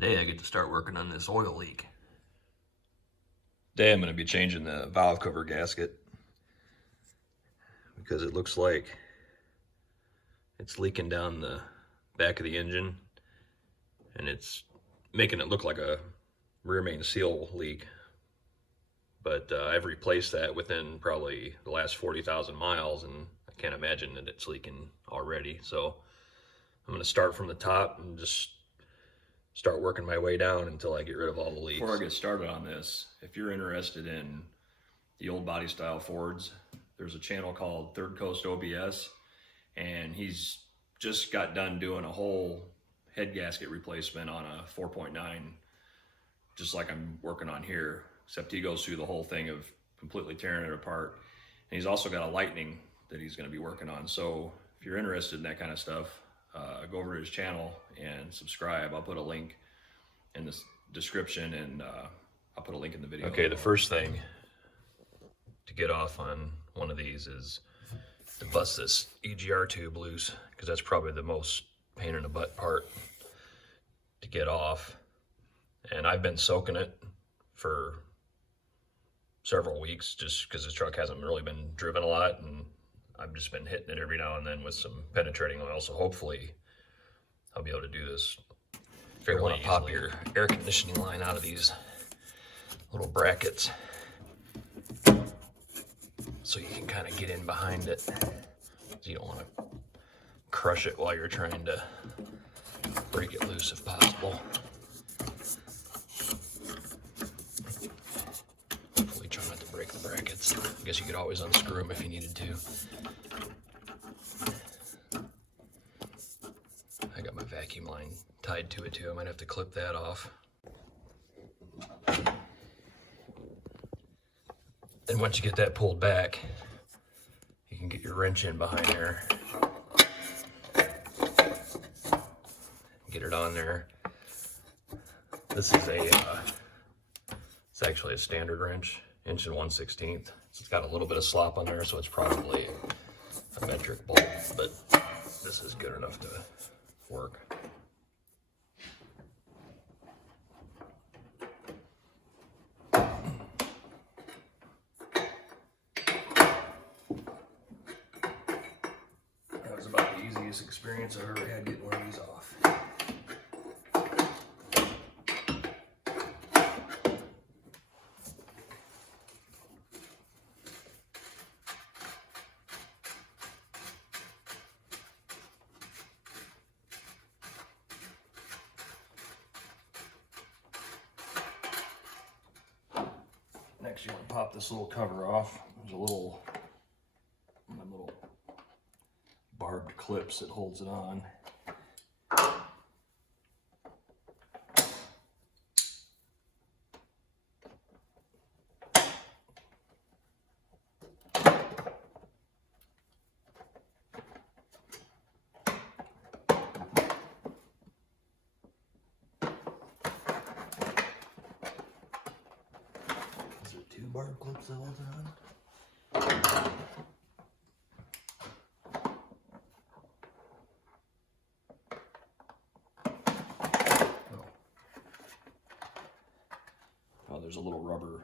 Today I get to start working on this oil leak. Today I'm going to be changing the valve cover gasket because it looks like it's leaking down the back of the engine and it's making it look like a rear main seal leak. But I've replaced that within probably the last 40,000 miles and I can't imagine that it's leaking already. So I'm going to start from the top and just start working my way down until I get rid of all the leaks. Before I get started on this, if you're interested in the old body style Fords, there's a channel called Third Coast OBS, and he's just got done doing a whole head gasket replacement on a 4.9, just like I'm working on here, except he goes through the whole thing of completely tearing it apart. And he's also got a Lightning that he's going to be working on. So if you're interested in that kind of stuff, go over to his channel and subscribe. I'll put a link in the description, and I'll put a link in the video. Okay, the first thing to get off on one of these is to bust this EGR tube loose, because that's probably the most pain in the butt part to get off. And I've been soaking it for several weeks just because this truck hasn't really been driven a lot, and I've just been hitting it every now and then with some penetrating oil, so hopefully I'll be able to do this fairly easily. Pop your air conditioning line out of these little brackets so you can kind of get in behind it. You don't want to crush it while you're trying to break it loose if possible. Hopefully try not to break the brackets. I guess you could always unscrew them if you needed to. I got my vacuum line tied to it too. I might have to clip that off. And once you get that pulled back, you can get your wrench in behind there. Get it on there. This is it's actually a standard wrench, 1/1/16. It's got a little bit of slop on there, so it's probably a metric bolt, but this is good enough to work. That was about the easiest experience I've ever had getting one of these off. Next, you want to pop this little cover off. There's a little barbed clips that holds it on. Is there two barb clips that hold it on? Oh, there's a little rubber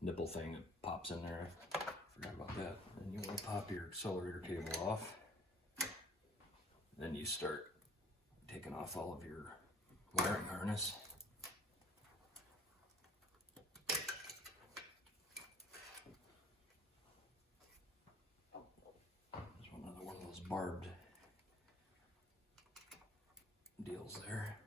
nipple thing that pops in there. I forgot about that. And you want to pop your accelerator cable off. Then you start taking off all of your wiring harness. There's another one of those barbed deals there.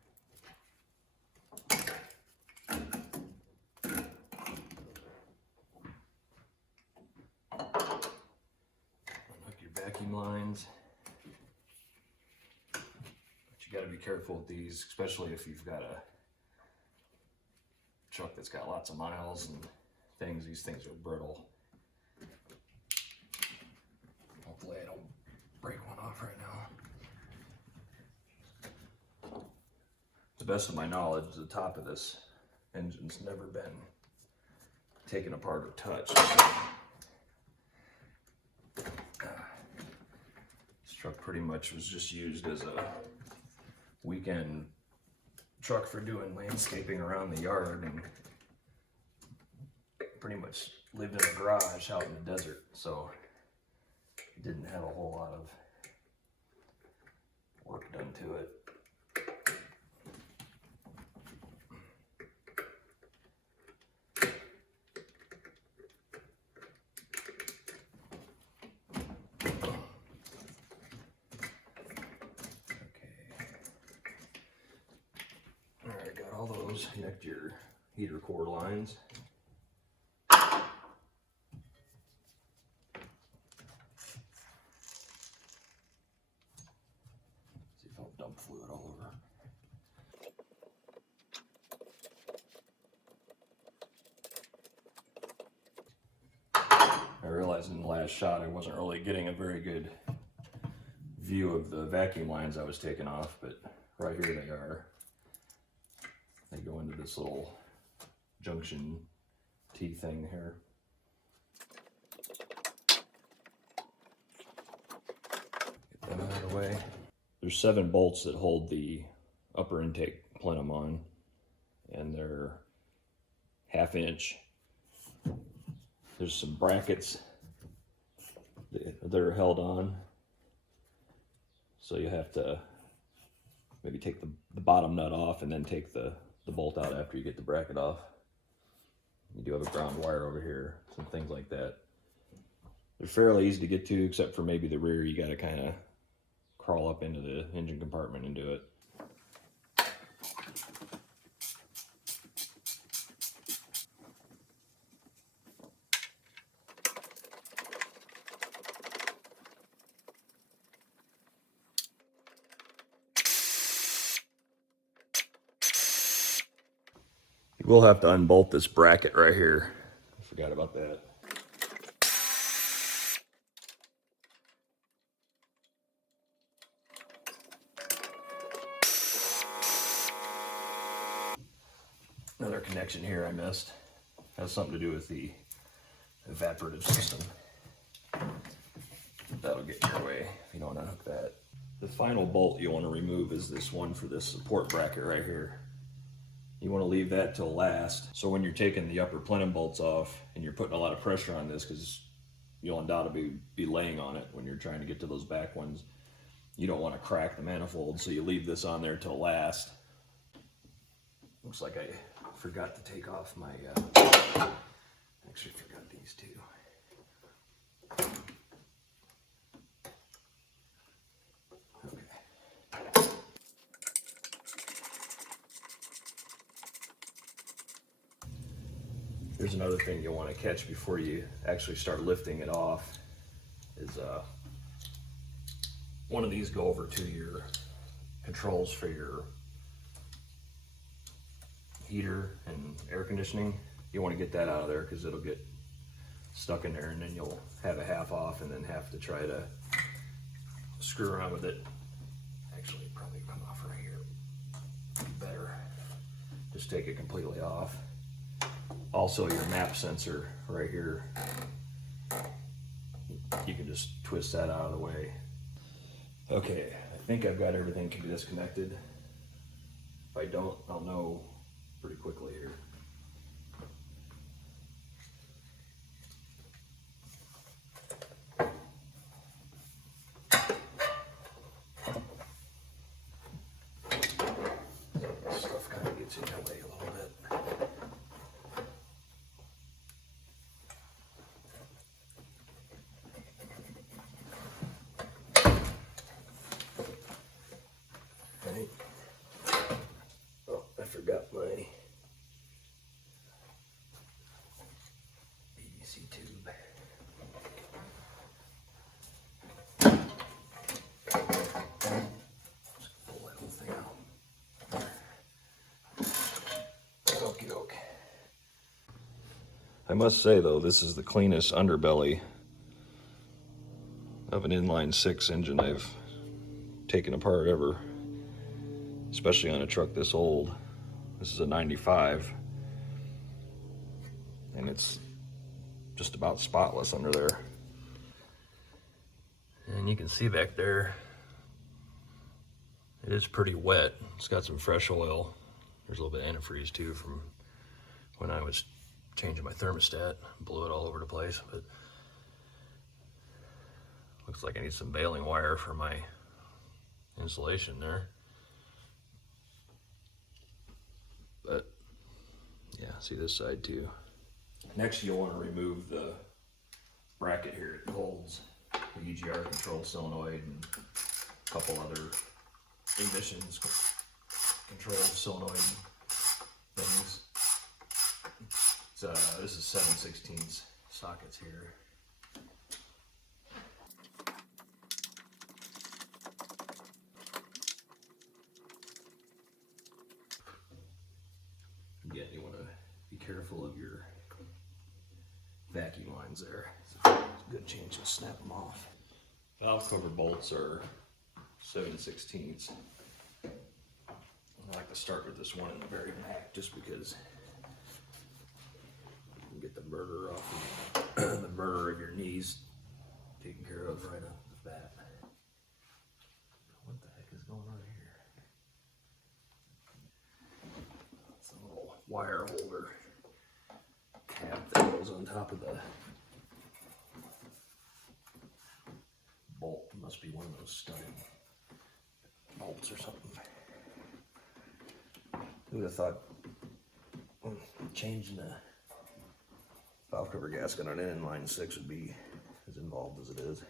Vacuum lines. But you got to be careful with these, especially if you've got a truck that's got lots of miles and things. These things are brittle. Hopefully I don't break one off right now. To the best of my knowledge, the top of this engine's never been taken apart or touched. Truck pretty much was just used as a weekend truck for doing landscaping around the yard, and pretty much lived in a garage out in the desert, so didn't have a whole lot of work done to it. Alright, got all those. Connect your heater cord lines. See if I'll dump fluid all over. I realized in the last shot I wasn't really getting a very good view of the vacuum lines I was taking off, but right here they are. They go into this little junction T thing here. Get that out of the way. There's 7 bolts that hold the upper intake plenum on, and they're 1/2 inch. There's some brackets that are held on, so you have to maybe take the bottom nut off and then take the bolt out after you get the bracket off. You do have a ground wire over here, some things like that. They're fairly easy to get to, except for maybe the rear. You got to kind of crawl up into the engine compartment and do it. You will have to unbolt this bracket right here. I forgot about that. Another connection here I missed has something to do with the evaporative system. That'll get in your way if you don't unhook that. The final bolt you want to remove is this one for this support bracket right here. You want to leave that till last, so when you're taking the upper plenum bolts off and you're putting a lot of pressure on this, because you'll undoubtedly be laying on it when you're trying to get to those back ones, you don't want to crack the manifold, so you leave this on there till last. Looks like I forgot to take off my, actually forgot these two. Here's another thing you'll want to catch before you actually start lifting it off is one of these go over to your controls for your heater and air conditioning. You want to get that out of there because it'll get stuck in there, and then you'll have a half off and then have to try to screw around with it. Actually, it probably come off right here. Better just take it completely off. Also, your map sensor right here, you can just twist that out of the way. Okay, I think I've got everything disconnected. If I don't, I'll know pretty quickly here. Stuff kind of gets in the way a little bit. Right. Oh, I forgot my PVC tube. Just pull that whole thing out. Okie doke. I must say though, this is the cleanest underbelly of an inline 6 engine I've taken apart ever, especially on a truck this old. This is a 95, and it's just about spotless under there. And you can see back there, it is pretty wet. It's got some fresh oil. There's a little bit of antifreeze too from when I was changing my thermostat. Blew it all over the place, but looks like I need some baling wire for my insulation there. But yeah, see this side too. Next, you'll want to remove the bracket here. It holds the EGR control solenoid and a couple other emissions control solenoid things. This is 7/16 sockets here. Again, you want to be careful of your vacuum lines there. It's a good chance you'll snap them off. Valve cover bolts are 7/16. I like to start with this one in the very back just because you can get the burger off the burger of your knees taken care of right off the bat. What the heck is going on here? It's a little wire holder cap that goes on top of the bolt. It must be one of those studded bolts or something. Who would have thought changing the valve cover gasket on inline 6 would be as involved as it is.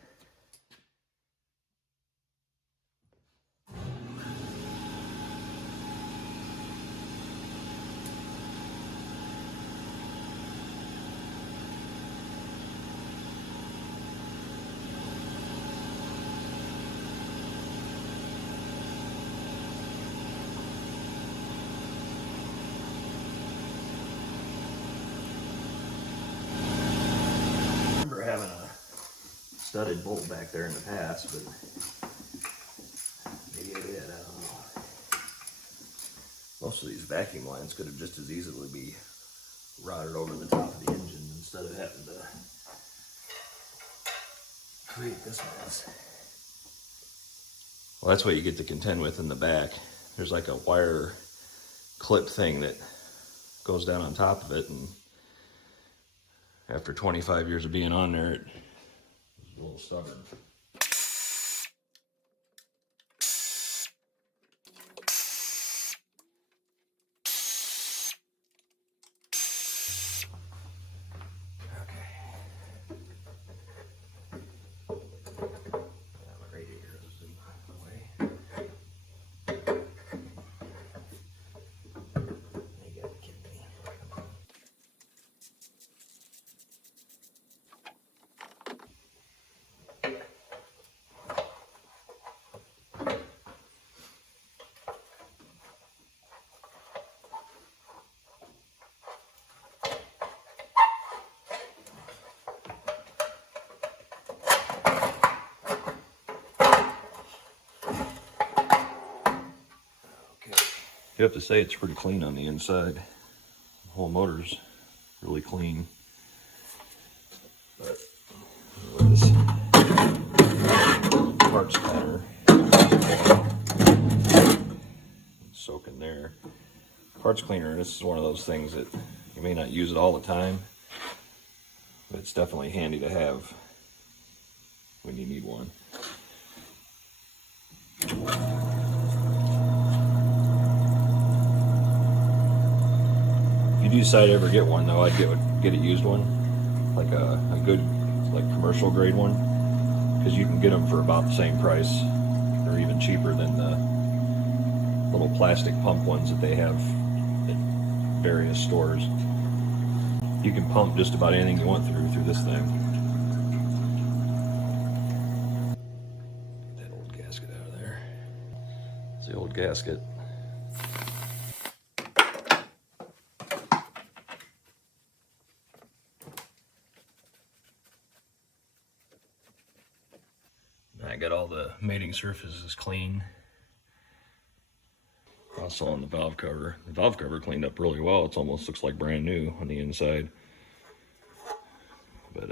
Having a studded bolt back there in the past, but maybe I did, I don't know. Most of these vacuum lines could have just as easily be routed over the top of the engine instead of having to create this mess. Well, that's what you get to contend with in the back. There's like a wire clip thing that goes down on top of it, and after 25 years of being on there, it was a little stubborn. You have to say it's pretty clean on the inside. The whole motor's really clean. But this parts cleaner, soak in there. Parts cleaner, this is one of those things that you may not use it all the time, but it's definitely handy to have when you need one. If you do decide to ever get one, though, I'd get a used one, like a good, like commercial grade one, because you can get them for about the same price, or even cheaper than the little plastic pump ones that they have at various stores. You can pump just about anything you want through this thing. Get that old gasket out of there. It's the old gasket. I got all the mating surfaces clean. Also on the valve cover. The valve cover cleaned up really well. It almost looks like brand new on the inside. But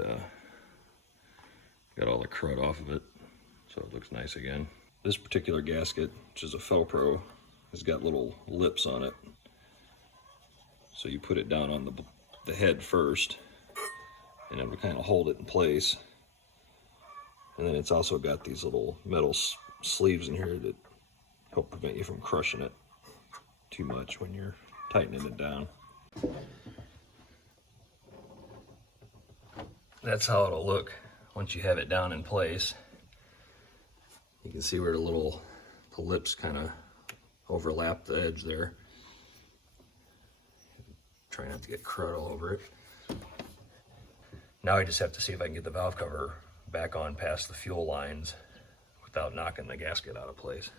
got all the crud off of it, so it looks nice again. This particular gasket, which is a Felpro, has got little lips on it. So you put it down on the head first, and it will kind of hold it in place. And then it's also got these little metal sleeves in here that help prevent you from crushing it too much when you're tightening it down. That's how it'll look once you have it down in place. You can see where the lips kind of overlap the edge there. Try not to get crud all over it. Now I just have to see if I can get the valve cover back on past the fuel lines without knocking the gasket out of place.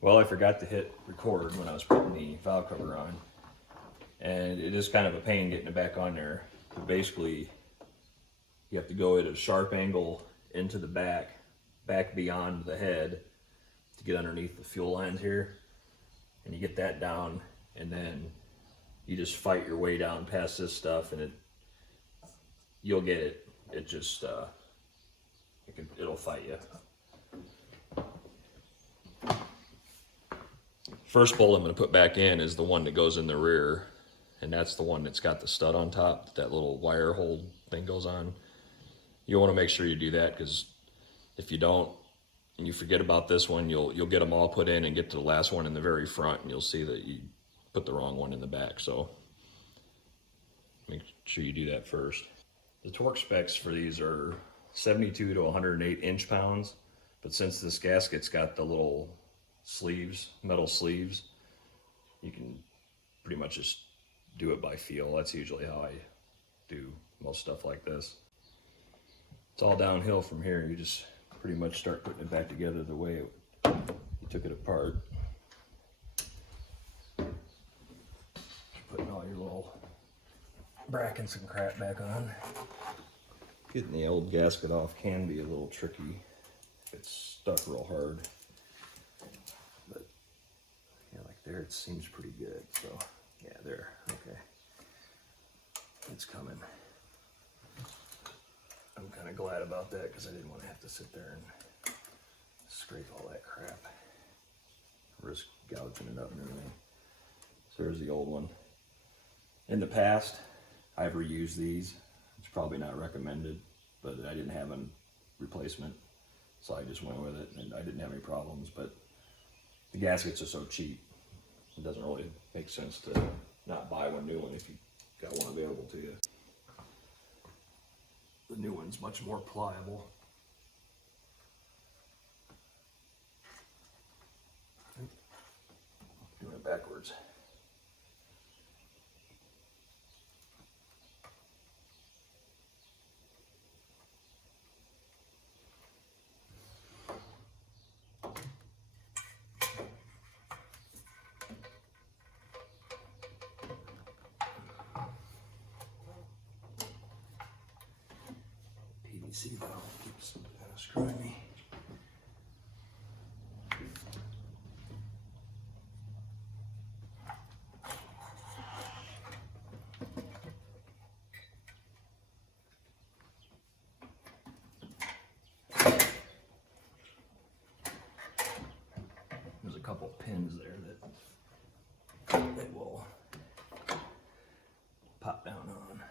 Well, I forgot to hit record when I was putting the valve cover on, and it is kind of a pain getting it back on there. But basically, you have to go at a sharp angle into the back beyond the head to get underneath the fuel lines here, and you get that down, and then you just fight your way down past this stuff, and you'll get it. It just it'll fight you. First bolt I'm going to put back in is the one that goes in the rear, and that's the one that's got the stud on top. That little wire hold thing goes on. You want to make sure you do that, because if you don't and you forget about this one, you'll get them all put in and get to the last one in the very front, and you'll see that you put the wrong one in the back. So make sure you do that first. The torque specs for these are 72 to 108 inch-pounds, but since this gasket's got the little sleeves, metal sleeves, you can pretty much just do it by feel. That's usually how I do most stuff like this. It's all downhill from here. You just pretty much start putting it back together the way you took it apart. Putting all your little brackets and crap back on. Getting the old gasket off can be a little tricky if it's stuck real hard. But yeah, like there it seems pretty good. So yeah, there, okay. It's coming. I'm kind of glad about that, because I didn't want to have to sit there and scrape all that crap. Risk gouging it up and everything. So there's the old one. In the past, I've reused these. It's probably not recommended, but I didn't have a replacement, so I just went with it, and I didn't have any problems. But the gaskets are so cheap, it doesn't really make sense to not buy one new one if you got one available to you. The new one's much more pliable. Doing it backwards. PVC valve keeps screwing me. There's a couple pins there that will pop down on.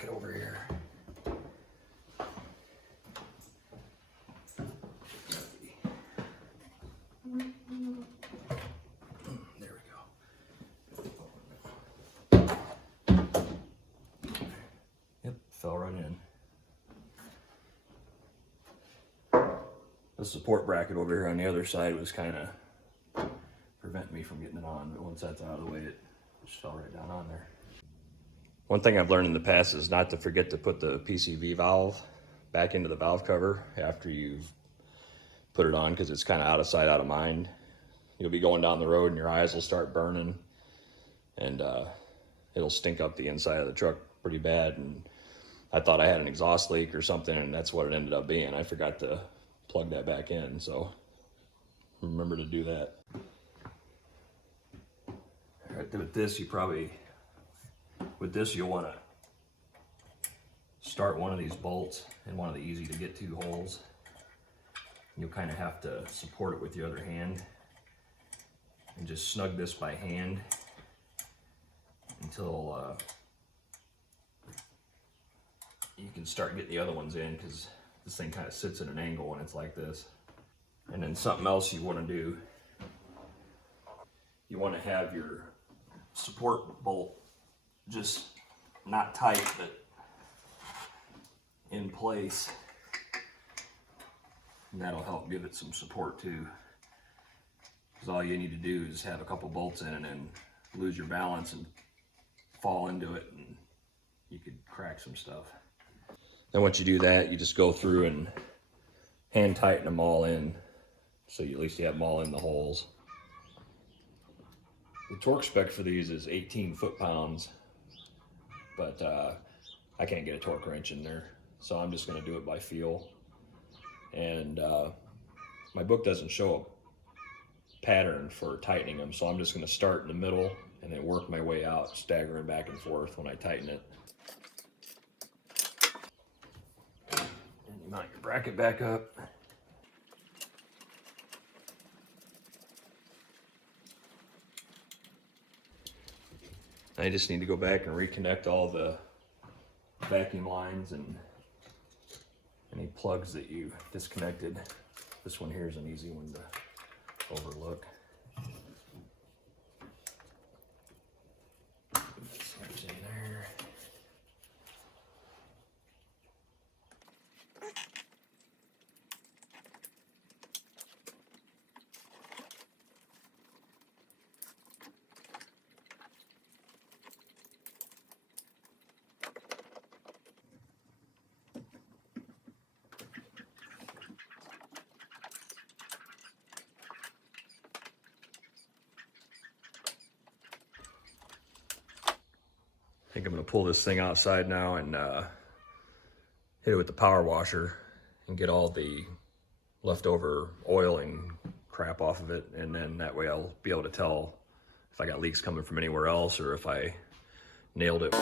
bracket over here. There we go. Yep, fell right in. The support bracket over here on the other side was kind of preventing me from getting it on, but once that's out of the way, it just fell right down on there. One thing I've learned in the past is not to forget to put the PCV valve back into the valve cover after you've put it on, because it's kind of out of sight, out of mind. You'll be going down the road and your eyes will start burning, and it'll stink up the inside of the truck pretty bad. And I thought I had an exhaust leak or something, and that's what it ended up being. I forgot to plug that back in, so remember to do that. All right, with this, you'll want to start one of these bolts in one of the easy to get to holes. You'll kind of have to support it with the other hand and just snug this by hand until you can start getting the other ones in, because this thing kind of sits at an angle when it's like this. And then something else you want to do, you want to have your support bolt just not tight, but in place. And that'll help give it some support too. Because all you need to do is have a couple bolts in and then lose your balance and fall into it, and you could crack some stuff. Then once you do that, you just go through and hand tighten them all in, so at least you have them all in the holes. The torque spec for these is 18 foot-pounds, but I can't get a torque wrench in there, so I'm just going to do it by feel. And my book doesn't show a pattern for tightening them, so I'm just going to start in the middle and then work my way out, staggering back and forth when I tighten it. And you mount your bracket back up. I just need to go back and reconnect all the vacuum lines and any plugs that you disconnected. This one here is an easy one to overlook. There's in there. I think I'm going to pull this thing outside now and hit it with the power washer and get all the leftover oil and crap off of it, and then that way I'll be able to tell if I got leaks coming from anywhere else or if I nailed it.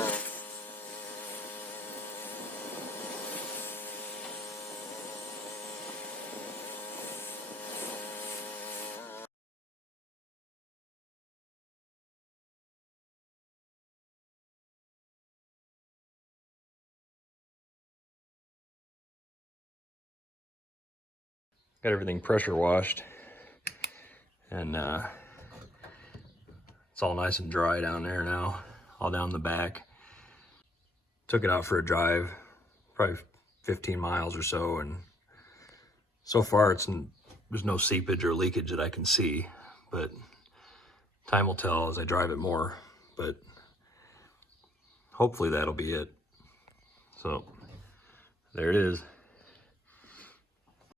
Got everything pressure washed, and it's all nice and dry down there now, all down the back. Took it out for a drive, probably 15 miles or so, and so far there's no seepage or leakage that I can see, but time will tell as I drive it more, but hopefully that'll be it. So there it is.